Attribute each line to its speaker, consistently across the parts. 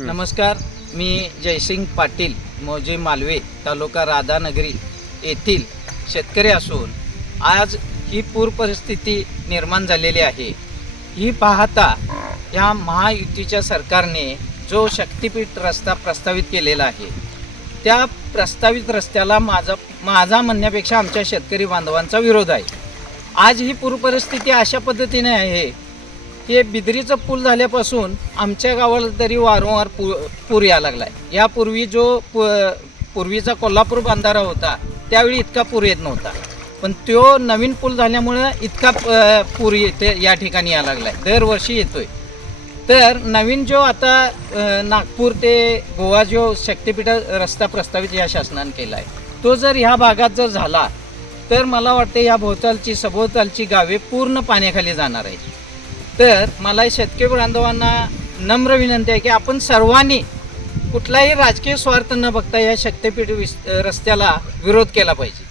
Speaker 1: नमस्कार मी जयसिंग पाटील मोजे मालवे तालुका राधानगरी येथील शेतकरी असून आज ही पूर परिस्थिती निर्माण झालेली आहे. ही पाहता या महायुतीच्या सरकारने जो शक्तिपीठ रस्ता प्रस्तावित केलेला आहे त्या प्रस्तावित रस्त्याला माझा माझा म्हणण्यापेक्षा आमच्या शेतकरी बांधवांचा विरोध आहे. आज ही पूर परिस्थिती अशा पद्धतीने आहे हे बिदरीचं पूल झाल्यापासून आमच्या गावाला तरी वारंवार पू पूर यायला लागला आहे यापूर्वी जो पु पूर्वीचा कोल्हापूर बांधारा होता त्यावेळी इतका पूर येत नव्हता. पण तो नवीन पूल झाल्यामुळं इतका प- पूर येते या ठिकाणी यायला लागला आहे दरवर्षी येतोय. तर नवीन जो आता नागपूर ते गोवा जो शक्तिपीठ रस्ता प्रस्तावित या शासनाने केला आहे तो जर ह्या भागात जर झाला तर मला वाटते या भोवतालची सभोवतालची गावे पूर्ण पाण्याखाली जाणार आहे तर मला शेतकरी बांधवांना नम्र विनंती आहे की आपण सर्वांनी कुठलाही राजकीय स्वार्थ न बघता या शक्तिपीठ विस रस्त्याला विरोध केला पाहिजे.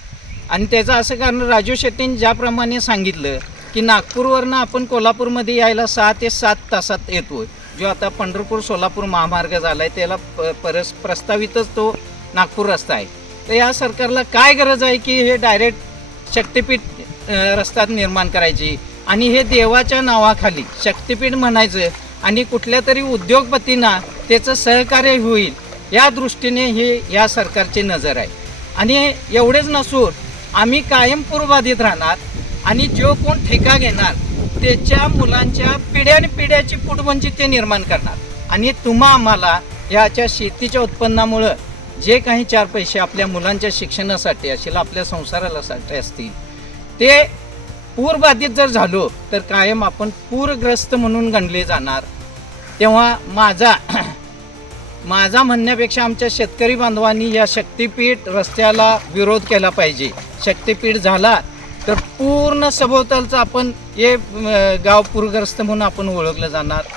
Speaker 1: आणि त्याचं असं कारण राजू शेट्टींनी ज्याप्रमाणे सांगितलं की नागपूरवरनं आपण कोल्हापूरमध्ये यायला सहा ते सात तासात येतो जो आता पंढरपूर सोलापूर महामार्ग झाला आहे त्याला प परस प्रस्तावितच तो नागपूर रस्ता आहे. तर या सरकारला काय गरज आहे की हे डायरेक्ट शक्तिपीठ रस्त्यात निर्माण करायची? आणि हे देवाच्या नावाखाली शक्तिपीठ म्हणायचं आणि कुठल्या तरी उद्योगपतींना त्याचं सहकार्य होईल या दृष्टीने ही या सरकारची नजर आहे. आणि एवढेच नसून आम्ही कायम पूर्वबाधित राहणार आणि जो कोण ठेका घेणार त्याच्या मुलांच्या पिढ्याने पिढ्याची पुटबंची ते निर्माण करणार. आणि तुम्हा आम्हाला याच्या शेतीच्या उत्पन्नामुळं जे काही चार पैसे आपल्या मुलांच्या शिक्षणासाठी असेल आपल्या संसाराला साठी असतील ते पूरबाधित जर झालो तर कायम आपण पूरग्रस्त म्हणून गणले जाणार. तेव्हा माझा माझा म्हणण्यापेक्षा आमच्या शेतकरी बांधवांनी या शक्तिपीठ रस्त्याला विरोध केला पाहिजे. शक्तीपीठ झाला तर पूर्ण सभोवतालचं आपण हे गाव पूरग्रस्त म्हणून आपण ओळखलं जाणार.